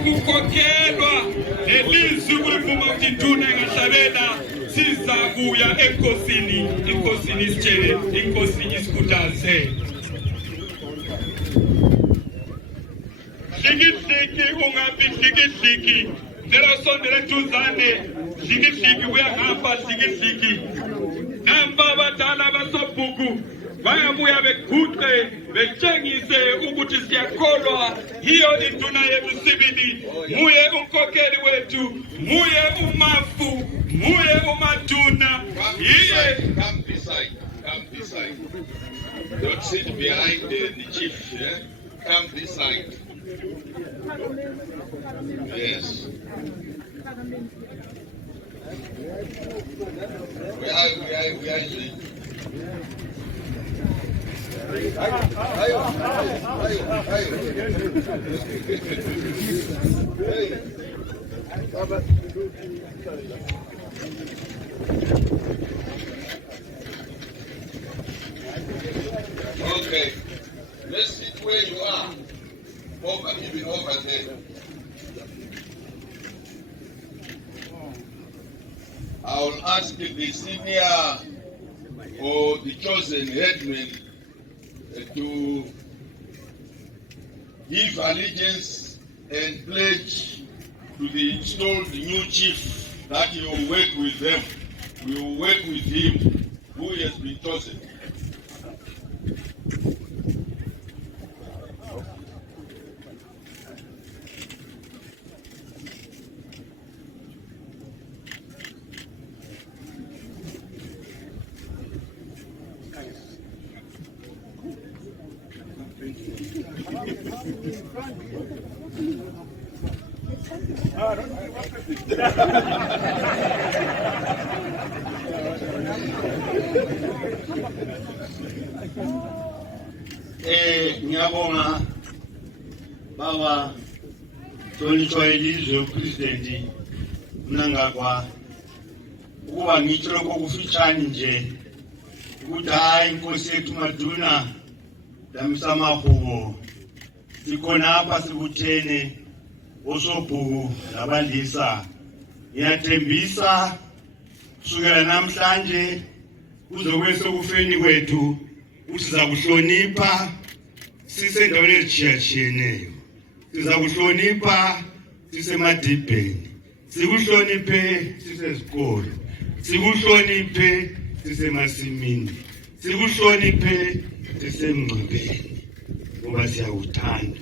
ukukhokhelwa nelizwi kulivuma ukuthi induna engahlabela siza kuya enkosini, inkosini isitshele, inkosini isikhuthaze. Hlikihliki ungabi hlikihliki, ngicela usondele eduzane, hlikihliki uyahamba hlikihliki. Namba abadala abasobhuku bayabuya begudle betshengise ukuthi siyakholwa hiyo induna yethu sibili, muye unkokheli wethu, muye uMafu, muye umaduna. Come this side, come this side. Don't sit behind the chief, yeah? Come this side. Yes. We are Okay, let's sit where you are. Even over there. I will ask the senior or the chosen headman to give allegiance and pledge to the installed new chief that you will work with them. We will work with him who has been chosen. Ngiyabonga baba hlonitshwa ilizwe upresident Mnangagwa ukuba ngitsho lokho kufitshane nje ukuthi hayi inkosi yethu maduna uDambisamahubo sikhona apha sibuthene osobhuku nabalisa. Ngiyathembisa kusukela namhlanje kuze kwesokufeni kwethu usiza kuhlonipha sisendaweni ezitshiyatshiyeneyo, siza kuhlonipha sisemadibheni, sikuhloniphe sisezikolo, sikuhloniphe sisemasimini, sikuhloniphe sisemngcwabeni ngoba siyakuthanda.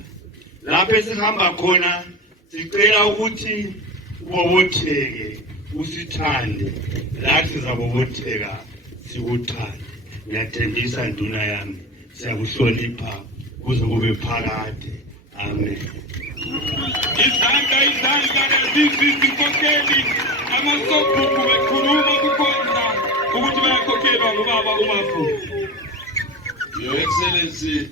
Lapho esihamba khona sicela ukuthi ubobotheke usithande, lathi sizabobotheka sikuthande. Ngiyathembisa nduna yami siyakuhlonipha kuze kube phakade. Amen. Izandla izinkokheli amasobhuku bekhuluma kukhonza ukuthi bayakhokhelwa ngubaba uMafu. Your Excellency,